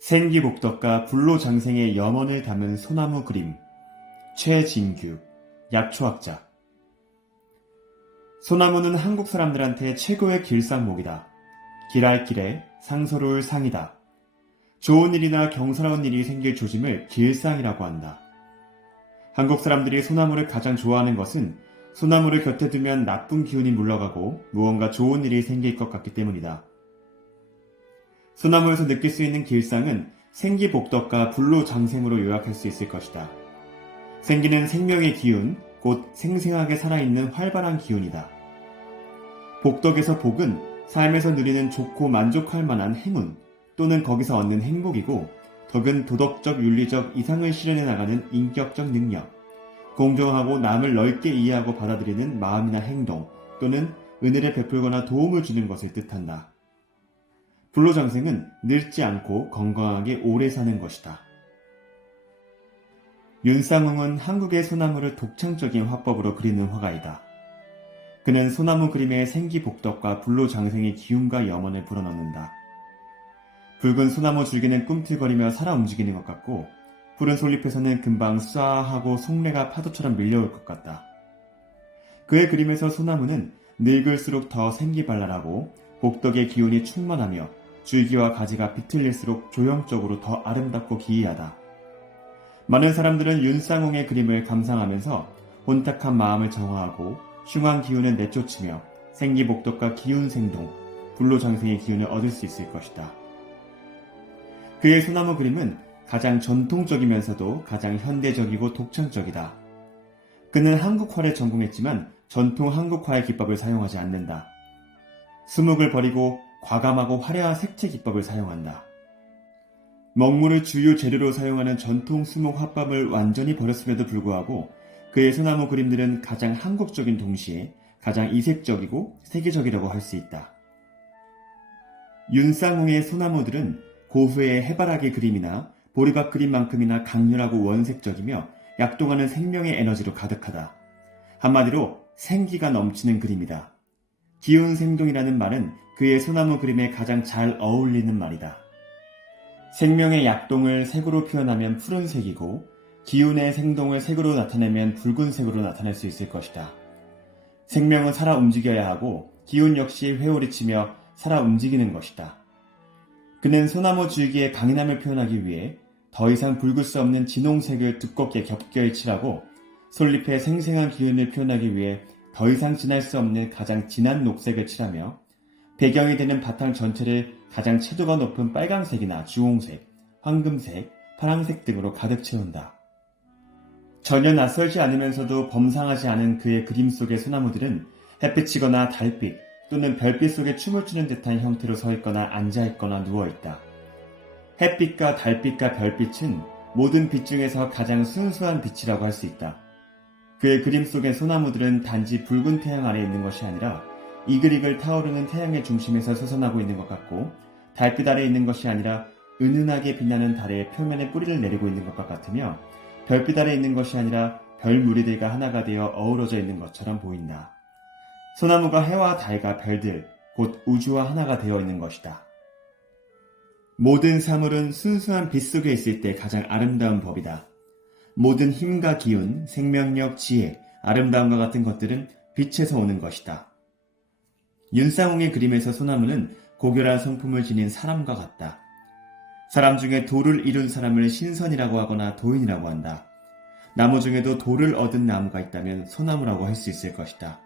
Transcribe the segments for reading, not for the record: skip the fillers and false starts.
생기복덕과 불로장생의 염원을 담은 소나무 그림. 최진규, 약초학자. 소나무는 한국 사람들한테 최고의 길상목이다. 길할 길에 상서로울 상이다. 좋은 일이나 경사로운 일이 생길 조짐을 길상이라고 한다. 한국 사람들이 소나무를 가장 좋아하는 것은 소나무를 곁에 두면 나쁜 기운이 물러가고 무언가 좋은 일이 생길 것 같기 때문이다. 소나무에서 느낄 수 있는 길상은 생기복덕과 불로장생으로 요약할 수 있을 것이다. 생기는 생명의 기운, 곧 생생하게 살아있는 활발한 기운이다. 복덕에서 복은 삶에서 누리는 좋고 만족할 만한 행운 또는 거기서 얻는 행복이고, 덕은 도덕적, 윤리적 이상을 실현해 나가는 인격적 능력, 공정하고 남을 넓게 이해하고 받아들이는 마음이나 행동 또는 은혜를 베풀거나 도움을 주는 것을 뜻한다. 불로장생은 늙지 않고 건강하게 오래 사는 것이다. 윤쌍홍은 한국의 소나무를 독창적인 화법으로 그리는 화가이다. 그는 소나무 그림에 생기복덕과 불로장생의 기운과 염원을 불어넣는다. 붉은 소나무 줄기는 꿈틀거리며 살아 움직이는 것 같고, 푸른 솔잎에서는 금방 쏴하고 속내가 파도처럼 밀려올 것 같다. 그의 그림에서 소나무는 늙을수록 더 생기발랄하고 복덕의 기운이 충만하며 줄기와 가지가 비틀릴수록 조형적으로 더 아름답고 기이하다. 많은 사람들은 윤쌍홍의 그림을 감상하면서 혼탁한 마음을 정화하고 흉한 기운을 내쫓으며 생기복덕과 기운생동, 불로장생의 기운을 얻을 수 있을 것이다. 그의 소나무 그림은 가장 전통적이면서도 가장 현대적이고 독창적이다. 그는 한국화를 전공했지만 전통 한국화의 기법을 사용하지 않는다. 수묵을 버리고 과감하고 화려한 색채 기법을 사용한다. 먹물을 주요 재료로 사용하는 전통 수묵 화법을 완전히 버렸음에도 불구하고 그의 소나무 그림들은 가장 한국적인 동시에 가장 이색적이고 세계적이라고 할 수 있다. 윤쌍홍의 소나무들은 고흐의 해바라기 그림이나 보리밥 그림만큼이나 강렬하고 원색적이며 약동하는 생명의 에너지로 가득하다. 한마디로 생기가 넘치는 그림이다. 기운생동이라는 말은 그의 소나무 그림에 가장 잘 어울리는 말이다. 생명의 약동을 색으로 표현하면 푸른색이고 기운의 생동을 색으로 나타내면 붉은색으로 나타낼 수 있을 것이다. 생명은 살아 움직여야 하고 기운 역시 회오리치며 살아 움직이는 것이다. 그는 소나무 줄기의 강인함을 표현하기 위해 더 이상 붉을 수 없는 진홍색을 두껍게 겹겹이 칠하고 솔잎의 생생한 기운을 표현하기 위해 더 이상 진할 수 없는 가장 진한 녹색을 칠하며 배경이 되는 바탕 전체를 가장 채도가 높은 빨강색이나 주홍색, 황금색, 파랑색 등으로 가득 채운다. 전혀 낯설지 않으면서도 범상하지 않은 그의 그림 속의 소나무들은 햇빛이거나 달빛 또는 별빛 속에 춤을 추는 듯한 형태로 서 있거나 앉아 있거나 누워 있다. 햇빛과 달빛과 별빛은 모든 빛 중에서 가장 순수한 빛이라고 할 수 있다. 그의 그림 속의 소나무들은 단지 붉은 태양 아래 있는 것이 아니라 이글이글 타오르는 태양의 중심에서 솟아나고 있는 것 같고, 달빛 아래 있는 것이 아니라 은은하게 빛나는 달의 표면에 뿌리를 내리고 있는 것과 같으며, 별빛 아래 있는 것이 아니라 별 무리들과 하나가 되어 어우러져 있는 것처럼 보인다. 소나무가 해와 달과 별들, 곧 우주와 하나가 되어 있는 것이다. 모든 사물은 순수한 빛 속에 있을 때 가장 아름다운 법이다. 모든 힘과 기운, 생명력, 지혜, 아름다움과 같은 것들은 빛에서 오는 것이다. 윤쌍홍의 그림에서 소나무는 고결한 성품을 지닌 사람과 같다. 사람 중에 도를 이룬 사람을 신선이라고 하거나 도인이라고 한다. 나무 중에도 도를 얻은 나무가 있다면 소나무라고 할 수 있을 것이다.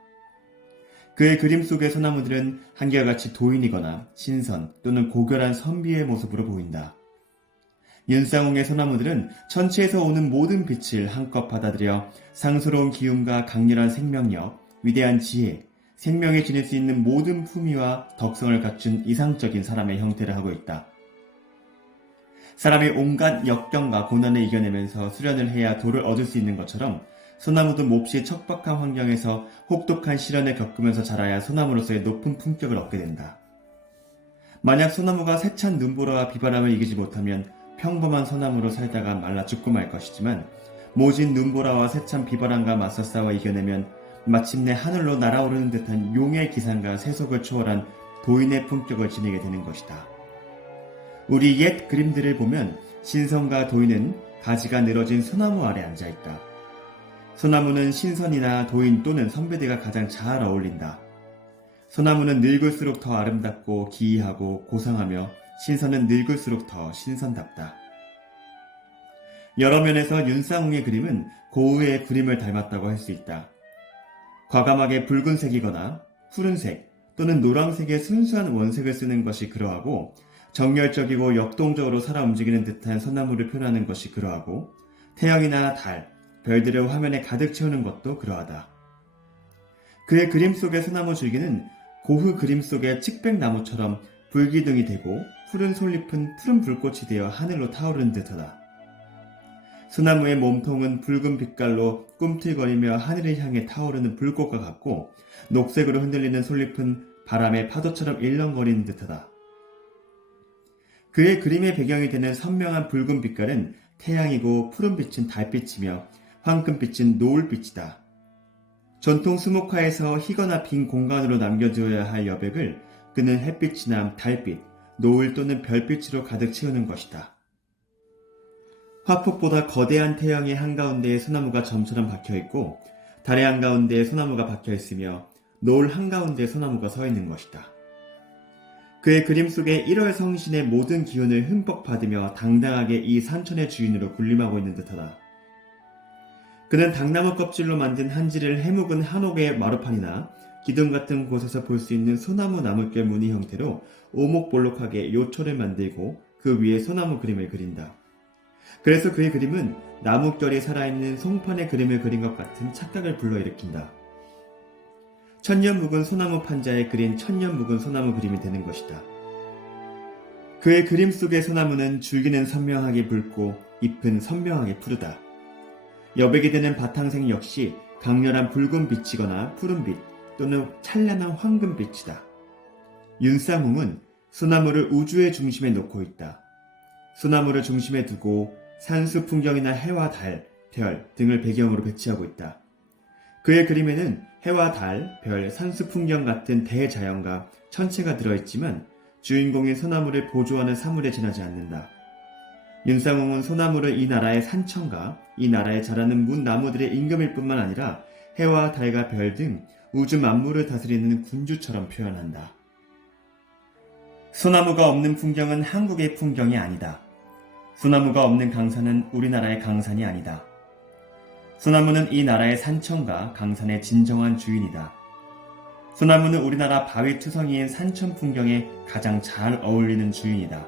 그의 그림 속의 소나무들은 한결같이 도인이거나 신선 또는 고결한 선비의 모습으로 보인다. 윤쌍홍의 소나무들은 천체에서 오는 모든 빛을 한껏 받아들여 상스러운 기운과 강렬한 생명력, 위대한 지혜, 생명에 지닐 수 있는 모든 품위와 덕성을 갖춘 이상적인 사람의 형태를 하고 있다. 사람의 온갖 역경과 고난을 이겨내면서 수련을 해야 도를 얻을 수 있는 것처럼 소나무도 몹시 척박한 환경에서 혹독한 시련을 겪으면서 자라야 소나무로서의 높은 품격을 얻게 된다. 만약 소나무가 세찬 눈보라와 비바람을 이기지 못하면 평범한 소나무로 살다가 말라 죽고 말 것이지만, 모진 눈보라와 세찬 비바람과 맞서 싸워 이겨내면 마침내 하늘로 날아오르는 듯한 용의 기상과 세속을 초월한 도인의 품격을 지니게 되는 것이다. 우리 옛 그림들을 보면 신선과 도인은 가지가 늘어진 소나무 아래 앉아있다. 소나무는 신선이나 도인 또는 선배들과 가장 잘 어울린다. 소나무는 늙을수록 더 아름답고 기이하고 고상하며 신선은 늙을수록 더 신선답다. 여러 면에서 윤쌍홍의 그림은 고흐의 그림을 닮았다고 할 수 있다. 과감하게 붉은색이거나 푸른색 또는 노란색의 순수한 원색을 쓰는 것이 그러하고 정열적이고 역동적으로 살아 움직이는 듯한 소나무를 표현하는 것이 그러하고 태양이나 달, 별들을 화면에 가득 채우는 것도 그러하다. 그의 그림 속의 소나무 줄기는 고흐 그림 속의 측백나무처럼 불기둥이 되고 푸른 솔잎은 푸른 불꽃이 되어 하늘로 타오르는 듯하다. 소나무의 몸통은 붉은 빛깔로 꿈틀거리며 하늘을 향해 타오르는 불꽃과 같고 녹색으로 흔들리는 솔잎은 바람의 파도처럼 일렁거리는 듯하다. 그의 그림의 배경이 되는 선명한 붉은 빛깔은 태양이고 푸른 빛은 달빛이며 황금빛은 노을빛이다. 전통 수목화에서 희거나 빈 공간으로 남겨두어야 할 여백을 그는 햇빛이나 달빛, 노을 또는 별빛으로 가득 채우는 것이다. 화폭보다 거대한 태양의 한가운데에 소나무가 점처럼 박혀있고 달의 한가운데에 소나무가 박혀있으며 노을 한가운데에 소나무가 서있는 것이다. 그의 그림 속에 1월 성신의 모든 기운을 흠뻑 받으며 당당하게 이 산천의 주인으로 군림하고 있는 듯하다. 그는 당나무 껍질로 만든 한지를 해묵은 한옥의 마루판이나 기둥 같은 곳에서 볼 수 있는 소나무 나물결 무늬 형태로 오목볼록하게 요초를 만들고 그 위에 소나무 그림을 그린다. 그래서 그의 그림은 나뭇결이 살아있는 송판의 그림을 그린 것 같은 착각을 불러일으킨다. 천년 묵은 소나무 판자에 그린 천년 묵은 소나무 그림이 되는 것이다. 그의 그림 속의 소나무는 줄기는 선명하게 붉고 잎은 선명하게 푸르다. 여백이 되는 바탕색 역시 강렬한 붉은 빛이거나 푸른빛 또는 찬란한 황금빛이다. 윤쌍홍은 소나무를 우주의 중심에 놓고 있다. 소나무를 중심에 두고 산수 풍경이나 해와 달, 별 등을 배경으로 배치하고 있다. 그의 그림에는 해와 달, 별, 산수 풍경 같은 대자연과 천체가 들어있지만 주인공인 소나무를 보조하는 사물에 지나지 않는다. 윤쌍홍은 소나무를 이 나라의 산천과 이 나라에 자라는 문나무들의 임금일 뿐만 아니라 해와 달과 별 등 우주 만물을 다스리는 군주처럼 표현한다. 소나무가 없는 풍경은 한국의 풍경이 아니다. 소나무가 없는 강산은 우리나라의 강산이 아니다. 소나무는 이 나라의 산천과 강산의 진정한 주인이다. 소나무는 우리나라 바위투성이인 산천 풍경에 가장 잘 어울리는 주인이다.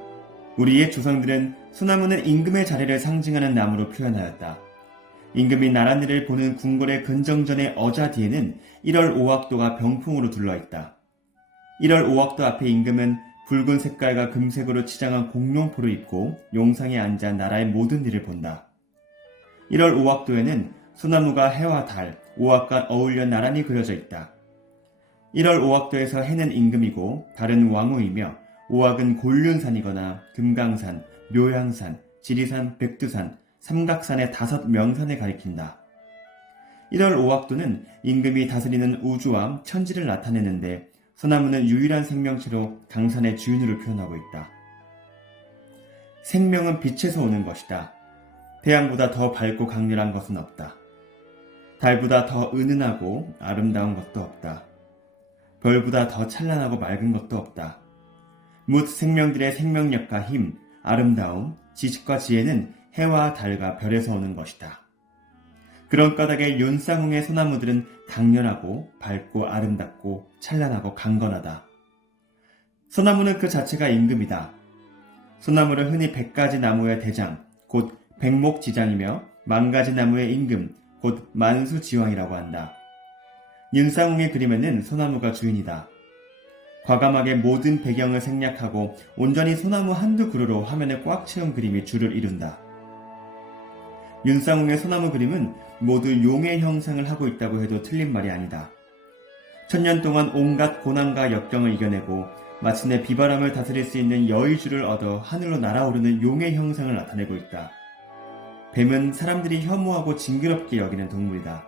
우리의 조상들은 소나무는 임금의 자리를 상징하는 나무로 표현하였다. 임금이 나랏일을 보는 궁궐의 근정전의 어자 뒤에는 1월 5학도가 병풍으로 둘러있다. 1월 5학도 앞에 임금은 붉은 색깔과 금색으로 치장한 공룡포를 입고 용상에 앉아 나라의 모든 일을 본다. 1월 5학도에는 소나무가 해와 달, 오악과 어울려 나란히 그려져 있다. 1월 5학도에서 해는 임금이고 달은 왕후이며 오악은 곤륜산이거나 금강산, 묘양산, 지리산, 백두산, 삼각산의 5명산을 가리킨다. 1월 5학도는 임금이 다스리는 우주와 천지를 나타내는데 소나무는 유일한 생명체로 강산의 주인으로 표현하고 있다. 생명은 빛에서 오는 것이다. 태양보다 더 밝고 강렬한 것은 없다. 달보다 더 은은하고 아름다운 것도 없다. 별보다 더 찬란하고 맑은 것도 없다. 뭇 생명들의 생명력과 힘, 아름다움, 지식과 지혜는 해와 달과 별에서 오는 것이다. 그런 까닭에 윤쌍홍의 소나무들은 강렬하고 밝고 아름답고 찬란하고 강건하다. 소나무는 그 자체가 임금이다. 소나무를 흔히 100가지 나무의 대장, 곧 백목지장이며 만가지 나무의 임금, 곧 만수지왕이라고 한다. 윤쌍홍의 그림에는 소나무가 주인이다. 과감하게 모든 배경을 생략하고 온전히 소나무 한두 그루로 화면을 꽉 채운 그림이 주를 이룬다. 윤쌍홍의 소나무 그림은 모두 용의 형상을 하고 있다고 해도 틀린 말이 아니다. 천년 동안 온갖 고난과 역경을 이겨내고 마침내 비바람을 다스릴 수 있는 여의주를 얻어 하늘로 날아오르는 용의 형상을 나타내고 있다. 뱀은 사람들이 혐오하고 징그럽게 여기는 동물이다.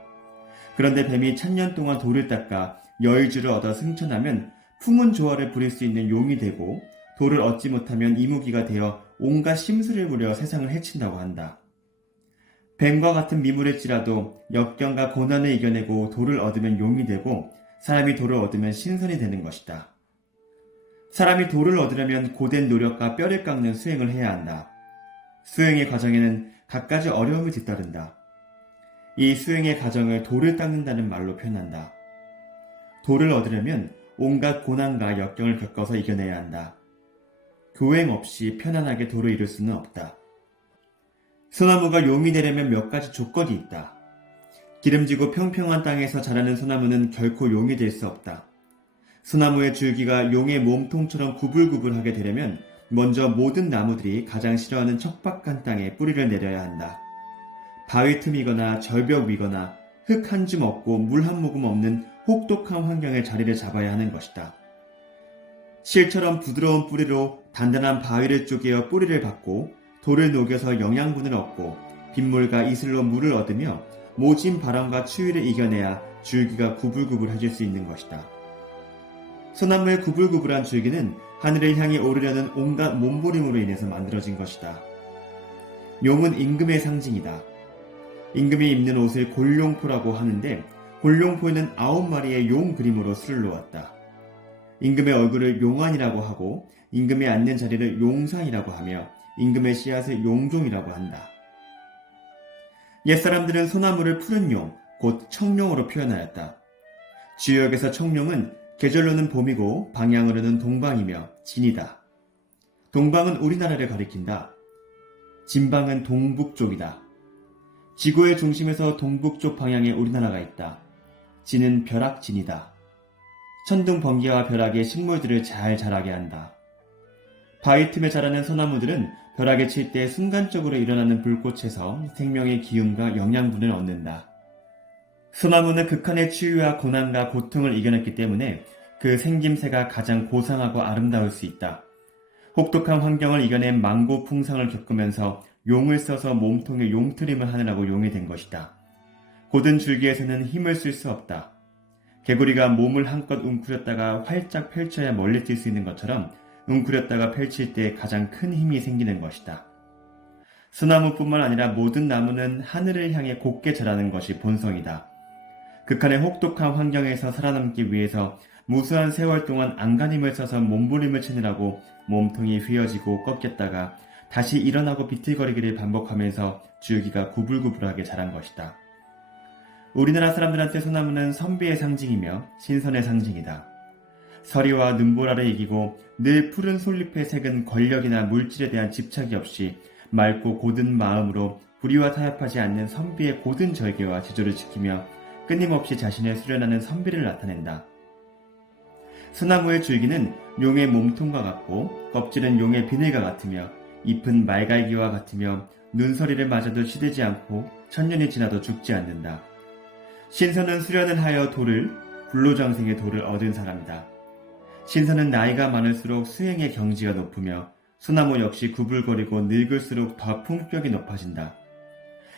그런데 뱀이 천년 동안 돌을 닦아 여의주를 얻어 승천하면 풍운 조화를 부릴 수 있는 용이 되고 돌을 얻지 못하면 이무기가 되어 온갖 심술을 부려 세상을 해친다고 한다. 뱀과 같은 미물일지라도 역경과 고난을 이겨내고 돌을 얻으면 용이 되고 사람이 돌을 얻으면 신선이 되는 것이다. 사람이 돌을 얻으려면 고된 노력과 뼈를 깎는 수행을 해야 한다. 수행의 과정에는 갖가지 어려움이 뒤따른다. 이 수행의 과정을 돌을 닦는다는 말로 표현한다. 돌을 얻으려면 온갖 고난과 역경을 겪어서 이겨내야 한다. 교행 없이 편안하게 돌을 이룰 수는 없다. 소나무가 용이 되려면 몇 가지 조건이 있다. 기름지고 평평한 땅에서 자라는 소나무는 결코 용이 될 수 없다. 소나무의 줄기가 용의 몸통처럼 구불구불하게 되려면 먼저 모든 나무들이 가장 싫어하는 척박한 땅에 뿌리를 내려야 한다. 바위 틈이거나 절벽 위거나 흙 한 줌 없고 물 한 모금 없는 혹독한 환경에 자리를 잡아야 하는 것이다. 실처럼 부드러운 뿌리로 단단한 바위를 쪼개어 뿌리를 받고 돌을 녹여서 영양분을 얻고 빗물과 이슬로 물을 얻으며 모진 바람과 추위를 이겨내야 줄기가 구불구불해질 수 있는 것이다. 소나무의 구불구불한 줄기는 하늘을 향해 오르려는 온갖 몸부림으로 인해서 만들어진 것이다. 용은 임금의 상징이다. 임금이 입는 옷을 골룡포라고 하는데 골룡포에는 9마리의 용 그림으로 수를 놓았다. 임금의 얼굴을 용안이라고 하고 임금이 앉는 자리를 용산이라고 하며 임금의 씨앗을 용종이라고 한다. 옛사람들은 소나무를 푸른 용, 곧 청룡으로 표현하였다. 주역에서 청룡은 계절로는 봄이고 방향으로는 동방이며 진이다. 동방은 우리나라를 가리킨다. 진방은 동북쪽이다. 지구의 중심에서 동북쪽 방향에 우리나라가 있다. 진은 벼락진이다. 천둥 번개와 벼락에 식물들을 잘 자라게 한다. 바위 틈에 자라는 소나무들은 벼락에 칠 때 순간적으로 일어나는 불꽃에서 생명의 기운과 영양분을 얻는다. 소나무는 극한의 추위와 고난과 고통을 이겨냈기 때문에 그 생김새가 가장 고상하고 아름다울 수 있다. 혹독한 환경을 이겨낸 망고 풍상을 겪으면서 용을 써서 몸통에 용트림을 하느라고 용이 된 것이다. 고든 줄기에서는 힘을 쓸 수 없다. 개구리가 몸을 한껏 웅크렸다가 활짝 펼쳐야 멀리 뛸 수 있는 것처럼 웅크렸다가 펼칠 때 가장 큰 힘이 생기는 것이다. 소나무뿐만 아니라 모든 나무는 하늘을 향해 곱게 자라는 것이 본성이다. 극한의 혹독한 환경에서 살아남기 위해서 무수한 세월 동안 안간힘을 써서 몸부림을 치느라고 몸통이 휘어지고 꺾였다가 다시 일어나고 비틀거리기를 반복하면서 줄기가 구불구불하게 자란 것이다. 우리나라 사람들한테 소나무는 선비의 상징이며 신선의 상징이다. 서리와 눈보라를 이기고 늘 푸른 솔잎의 색은 권력이나 물질에 대한 집착이 없이 맑고 고든 마음으로 불의와 타협하지 않는 선비의 고든 절개와 지조를 지키며 끊임없이 자신을 수련하는 선비를 나타낸다. 소나무의 줄기는 용의 몸통과 같고 껍질은 용의 비늘과 같으며 잎은 말갈기와 같으며 눈서리를 맞아도 시들지 않고 천년이 지나도 죽지 않는다. 신선은 수련을 하여 불로장생의 돌을 얻은 사람이다. 신선은 나이가 많을수록 수행의 경지가 높으며 소나무 역시 구불거리고 늙을수록 더 품격이 높아진다.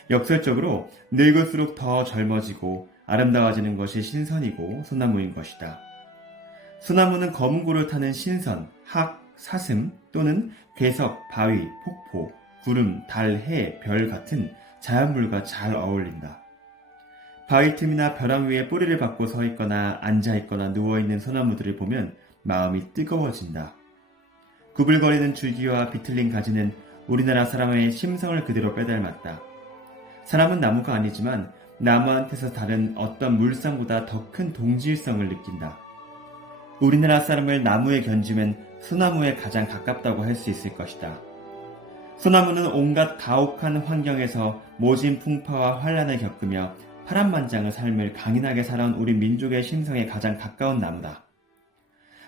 역설적으로 늙을수록 더 젊어지고 아름다워지는 것이 신선이고 소나무인 것이다. 소나무는 검은고를 타는 신선, 학, 사슴 또는 괴석, 바위, 폭포, 구름, 달, 해, 별 같은 자연물과 잘 어울린다. 바위 틈이나 벼랑 위에 뿌리를 받고 서 있거나 앉아 있거나 누워 있는 소나무들을 보면 마음이 뜨거워진다. 구불거리는 줄기와 비틀린 가지는 우리나라 사람의 심성을 그대로 빼닮았다. 사람은 나무가 아니지만 나무한테서 다른 어떤 물상보다 더 큰 동질성을 느낀다. 우리나라 사람을 나무에 견주면 소나무에 가장 가깝다고 할 수 있을 것이다. 소나무는 온갖 가혹한 환경에서 모진 풍파와 환란을 겪으며 파란만장의 삶을 강인하게 살아온 우리 민족의 심성에 가장 가까운 나무다.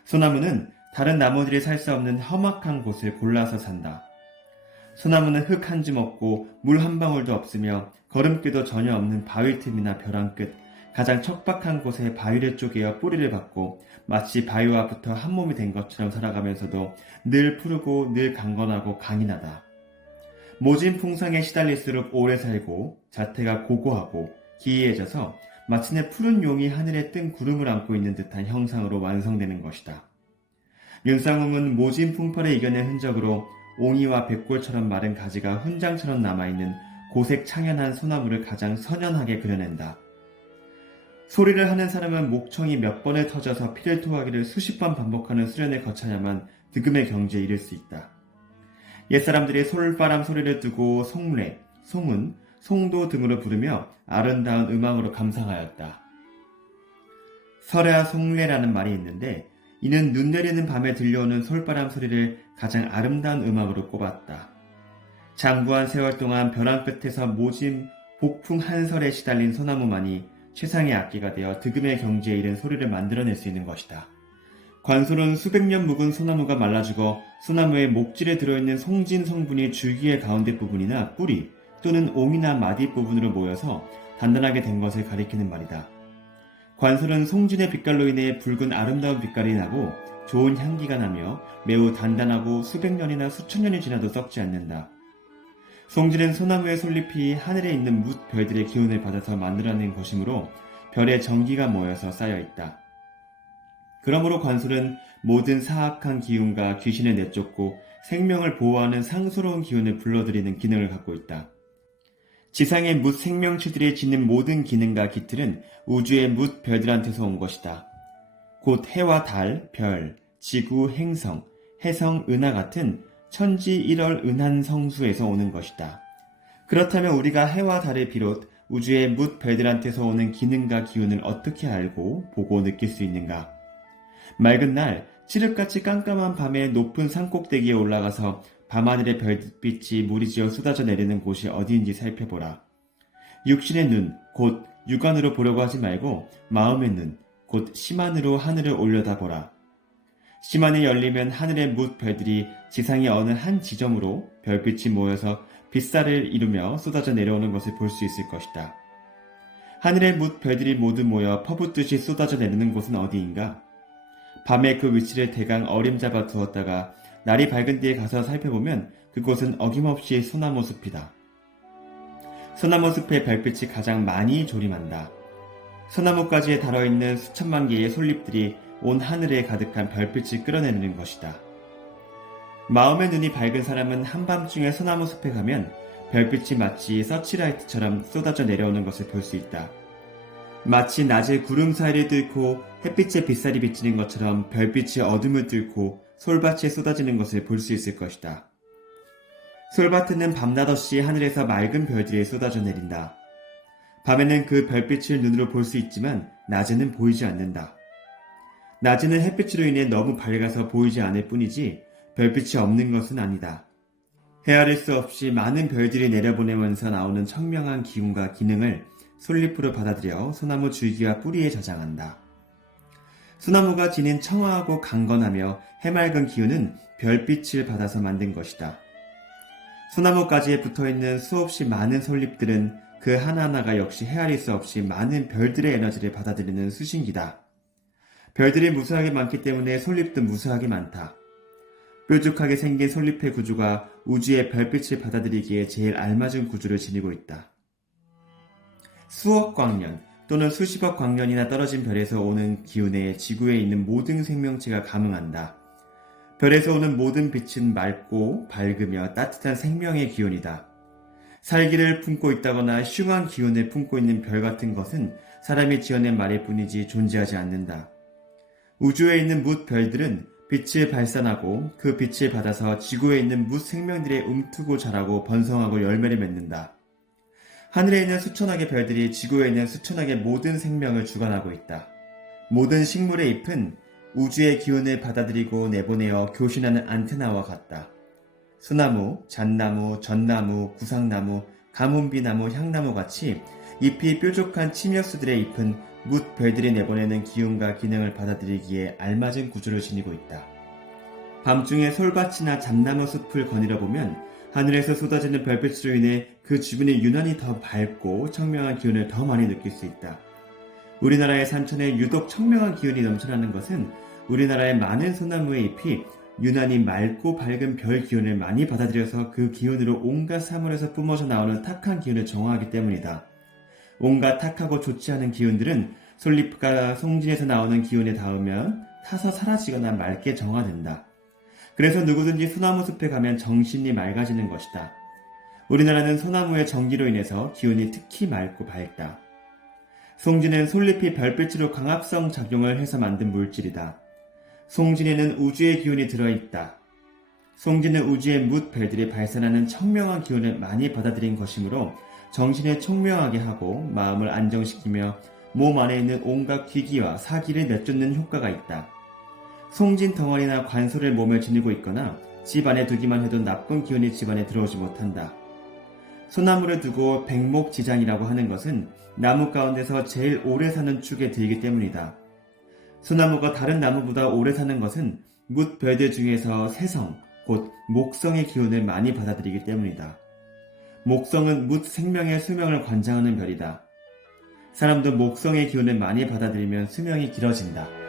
소나무는 다른 나무들이 살 수 없는 험악한 곳을 골라서 산다. 소나무는 흙 한 줌 없고 물 한 방울도 없으며 걸음길도 전혀 없는 바위 틈이나 벼랑 끝 가장 척박한 곳에 바위를 쪼개어 뿌리를 받고 마치 바위와 붙어 한 몸이 된 것처럼 살아가면서도 늘 푸르고 늘 강건하고 강인하다. 모진 풍상에 시달릴수록 오래 살고 자태가 고고하고 기이해져서 마침내 푸른 용이 하늘에 뜬 구름을 안고 있는 듯한 형상으로 완성되는 것이다. 윤쌍움은 모진 풍파를 이겨낸 흔적으로 옹이와 백골처럼 마른 가지가 훈장처럼 남아있는 고색 창연한 소나무를 가장 선연하게 그려낸다. 소리를 하는 사람은 목청이 몇 번에 터져서 피를 토하기를 수십 번 반복하는 수련을 거쳐야만 득음의 경지에 이를 수 있다. 옛사람들이 솔바람 소리를 두고 송래, 송은, 송도 등으로 부르며 아름다운 음악으로 감상하였다. 설야 송래라는 말이 있는데 이는 눈 내리는 밤에 들려오는 솔바람 소리를 가장 아름다운 음악으로 꼽았다. 장구한 세월 동안 벼랑 끝에서 모진 복풍 한설에 시달린 소나무만이 최상의 악기가 되어 득음의 경지에 이른 소리를 만들어낼 수 있는 것이다. 관솔은 수백 년 묵은 소나무가 말라 죽어 소나무의 목질에 들어있는 송진 성분이 줄기의 가운데 부분이나 뿌리 또는 옹이나 마디 부분으로 모여서 단단하게 된 것을 가리키는 말이다. 관솔은 송진의 빛깔로 인해 붉은 아름다운 빛깔이 나고 좋은 향기가 나며 매우 단단하고 수백 년이나 수천 년이 지나도 썩지 않는다. 송진은 소나무의 솔잎이 하늘에 있는 뭇 별들의 기운을 받아서 만들어낸 것이므로 별의 전기가 모여서 쌓여있다. 그러므로 관솔은 모든 사악한 기운과 귀신을 내쫓고 생명을 보호하는 상스러운 기운을 불러들이는 기능을 갖고 있다. 지상의 뭇 생명체들이 지닌 모든 기능과 기틀은 우주의 뭇 별들한테서 온 것이다. 곧 해와 달, 별, 지구, 행성, 해성, 은하 같은 천지 1월 은한 성수에서 오는 것이다. 그렇다면 우리가 해와 달을 비롯 우주의 뭇 별들한테서 오는 기능과 기운을 어떻게 알고 보고 느낄 수 있는가? 맑은 날 칠흑같이 깜깜한 밤에 높은 산꼭대기에 올라가서 밤하늘의 별빛이 무리지어 쏟아져 내리는 곳이 어디인지 살펴보라. 육신의 눈, 곧 육안으로 보려고 하지 말고 마음의 눈, 곧 심안으로 하늘을 올려다보라. 심안이 열리면 하늘의 뭇 별들이 지상의 어느 한 지점으로 별빛이 모여서 빛살을 이루며 쏟아져 내려오는 것을 볼 수 있을 것이다. 하늘의 뭇 별들이 모두 모여 퍼붓듯이 쏟아져 내리는 곳은 어디인가? 밤에 그 위치를 대강 어림잡아 두었다가 날이 밝은 뒤에 가서 살펴보면 그곳은 어김없이 소나무 숲이다. 소나무 숲의 별빛이 가장 많이 조림한다. 소나무가지에 달아있는 수천만 개의 솔잎들이 온 하늘에 가득한 별빛을 끌어내리는 것이다. 마음의 눈이 밝은 사람은 한밤중에 소나무 숲에 가면 별빛이 마치 서치라이트처럼 쏟아져 내려오는 것을 볼 수 있다. 마치 낮의 구름 사이를 뚫고 햇빛의 빛살이 비치는 것처럼 별빛이 어둠을 뚫고 솔밭에 쏟아지는 것을 볼 수 있을 것이다. 솔밭에는 밤낮 없이 하늘에서 맑은 별들이 쏟아져 내린다. 밤에는 그 별빛을 눈으로 볼 수 있지만 낮에는 보이지 않는다. 낮에는 햇빛으로 인해 너무 밝아서 보이지 않을 뿐이지 별빛이 없는 것은 아니다. 헤아릴 수 없이 많은 별들이 내려보내면서 나오는 청명한 기운과 기능을 솔잎으로 받아들여 소나무 줄기와 뿌리에 저장한다. 소나무가 지닌 청아하고 강건하며 해맑은 기운은 별빛을 받아서 만든 것이다. 소나무 가지에 붙어있는 수없이 많은 솔잎들은 그 하나하나가 역시 헤아릴 수 없이 많은 별들의 에너지를 받아들이는 수신기다. 별들이 무수하게 많기 때문에 솔잎도 무수하게 많다. 뾰족하게 생긴 솔잎의 구조가 우주의 별빛을 받아들이기에 제일 알맞은 구조를 지니고 있다. 수억 광년 또는 수십억 광년이나 떨어진 별에서 오는 기운에 지구에 있는 모든 생명체가 감응한다. 별에서 오는 모든 빛은 맑고 밝으며 따뜻한 생명의 기운이다. 살기를 품고 있다거나 흉한 기운을 품고 있는 별 같은 것은 사람이 지어낸 말일 뿐이지 존재하지 않는다. 우주에 있는 뭇 별들은 빛을 발산하고 그 빛을 받아서 지구에 있는 뭇 생명들의 움트고 자라고 번성하고 열매를 맺는다. 하늘에 있는 수천억의 별들이 지구에 있는 수천억의 모든 생명을 주관하고 있다. 모든 식물의 잎은 우주의 기운을 받아들이고 내보내어 교신하는 안테나와 같다. 소나무, 잣나무, 전나무, 구상나무, 가문비나무, 향나무 같이 잎이 뾰족한 침엽수들의 잎은 뭇 별들이 내보내는 기운과 기능을 받아들이기에 알맞은 구조를 지니고 있다. 밤중에 솔밭이나 잣나무 숲을 거닐어 보면 하늘에서 쏟아지는 별빛으로 인해 그 주변이 유난히 더 밝고 청명한 기운을 더 많이 느낄 수 있다. 우리나라의 산천에 유독 청명한 기운이 넘쳐나는 것은 우리나라의 많은 소나무의 잎이 유난히 맑고 밝은 별 기운을 많이 받아들여서 그 기운으로 온갖 사물에서 뿜어져 나오는 탁한 기운을 정화하기 때문이다. 온갖 탁하고 좋지 않은 기운들은 솔잎과 송진에서 나오는 기운에 닿으면 타서 사라지거나 맑게 정화된다. 그래서 누구든지 소나무 숲에 가면 정신이 맑아지는 것이다. 우리나라는 소나무의 전기로 인해서 기운이 특히 맑고 밝다. 송진은 솔잎이 별빛으로 광합성 작용을 해서 만든 물질이다. 송진에는 우주의 기운이 들어있다. 송진은 우주의 뭇 별들이 발산하는 청명한 기운을 많이 받아들인 것이므로 정신을 총명하게 하고 마음을 안정시키며 몸 안에 있는 온갖 귀기와 사기를 내쫓는 효과가 있다. 송진 덩어리나 관소를 몸에 지니고 있거나 집 안에 두기만 해도 나쁜 기운이 집 안에 들어오지 못한다. 소나무를 두고 백목지장이라고 하는 것은 나무 가운데서 제일 오래 사는 축에 들기 때문이다. 소나무가 다른 나무보다 오래 사는 것은 뭇 별들 중에서 새성, 곧 목성의 기운을 많이 받아들이기 때문이다. 목성은 뭇 생명의 수명을 관장하는 별이다. 사람도 목성의 기운을 많이 받아들이면 수명이 길어진다.